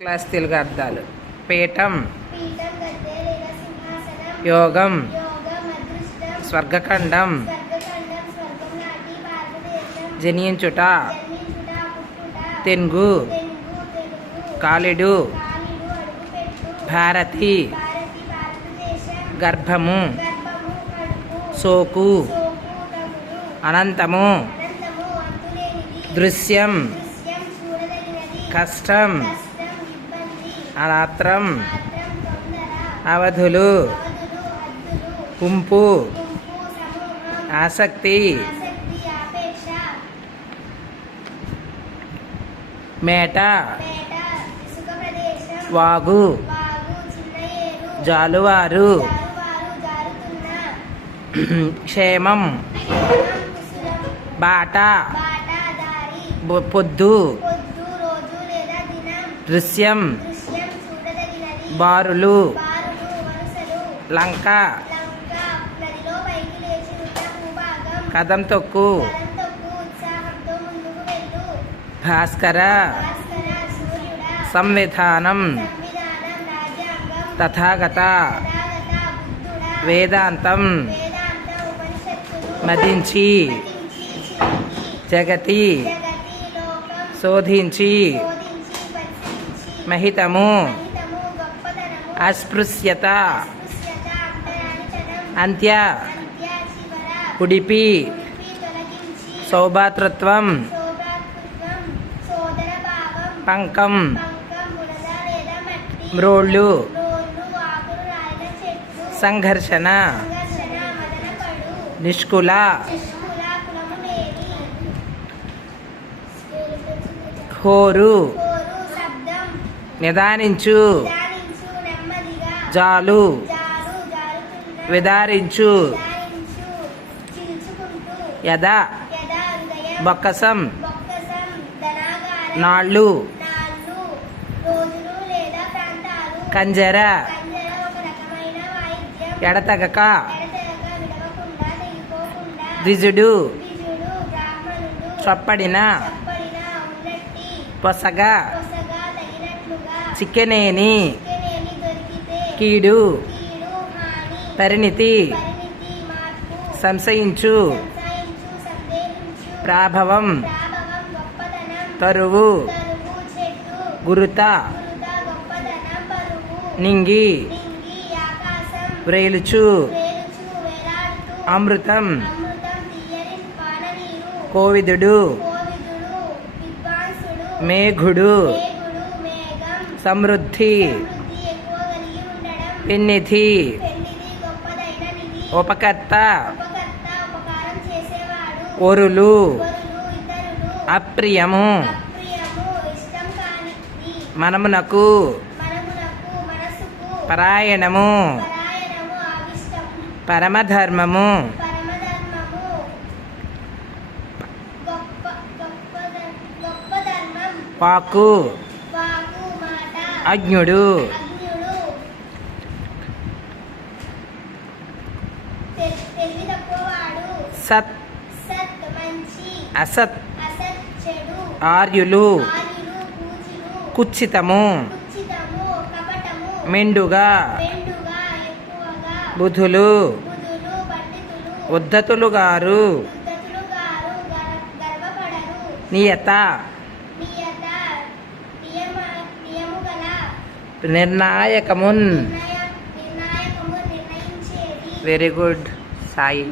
Class Telugu అర్థాలు. పీఠం, యోగం, స్వర్గఖండం, జనించుట, తెంగు, కాలిడు, భారతి, గర్భము, సోకు, అనంతము, దృశ్యం, కష్టం, అనాత్రం, అవధులు, గుంపు, ఆసక్తి, మేట, వాగు, జాలువారు, క్షేమం, బాట, పొద్దు, దృశ్యం, బారులు, లంక, కదం తొక్కు, భాస్కర, సంవిధానం, తథాగత, వేదాంతం, మదించి, జగతి, శోధించి, మహితము, అస్పృశ్యత, అంత్య, ఉడిపి, సౌభాతృత్వం, పంకం, మ్రోళ్ళు, సంఘర్షణ, నిష్కుల, హోరు, నిదానించు, జాలు, విదారించు, యద, బొక్కసం, నాళ్ళు, కంజర, ఎడతగక, ద్విజుడు, చొప్పడిన, పొసగ, చిక్కెనేని, కీడు, పరిణితి, సంశయించు, ప్రాభవం, తరువు, గురుత, నింగి, వ్రేలుచు, అమృతం, కోవిదుడు, మేఘుడు, సమృద్ధి, పెన్నిధి, ఉపకర్త, ఒరులు, అప్రియము, మనమునకు, పరాయణము, పరమధర్మము, వాక్కు, అజ్ఞుడు, సత్, అసత్, ఆర్యులు, కుత్సితము, మెండుగా, బుధులు, ఉద్ధతులు గారు, నియత, నిర్ణాయకమున్. Very good Sai.